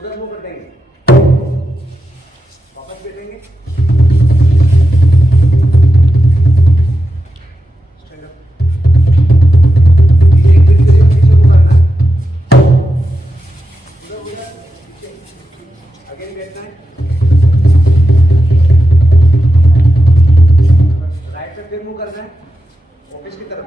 उधर मुंह कर देंगे, वापस बैठेंगे, स्टैंड अप, एक दिन के लिए पीछे मुंह करना है, उधर पीछे, अगेन बैठना है, राइट पे फिर मुंह करना है, ऑफिस की तरफ,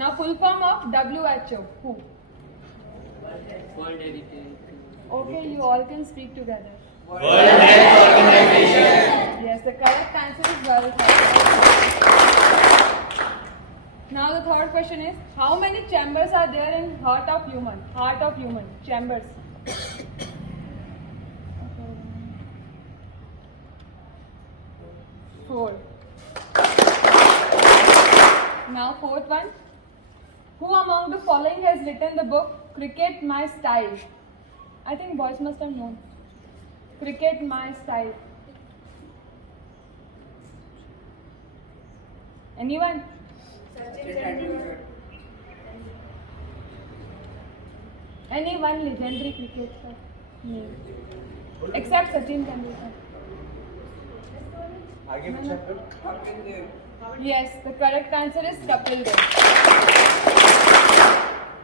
Now full form of WHO. Who? World Heritage. Okay, you all can speak together. World Health Organization. Yes, the correct answer is World Health. Now the third question is, how many chambers are there in heart of human? Heart of human. Chambers. Four. Now fourth one. Who among the following has written the book Cricket My Style? I think boys must have known. Cricket My Style. Anyone? Anyone legendary cricketer name except Sachin Tendulkar. आगे पूछा फिर Yes, the correct answer is Kapil Dev.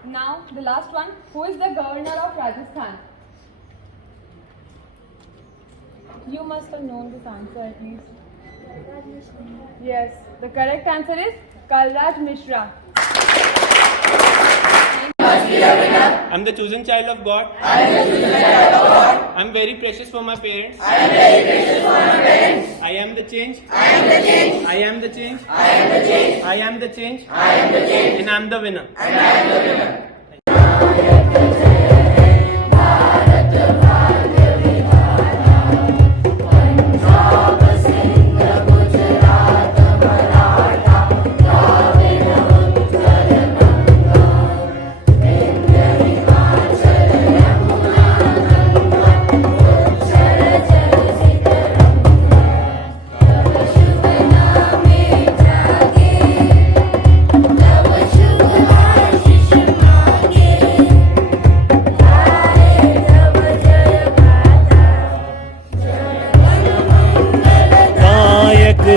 Now the last one. Who is the governor of Rajasthan? You must have known this answer at least. Yes, the correct answer is Kalraj Mishra. I'm the chosen child of God. I'm very precious for my parents. I am the change. I am the change. I am the change. And I'm the winner.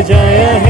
जय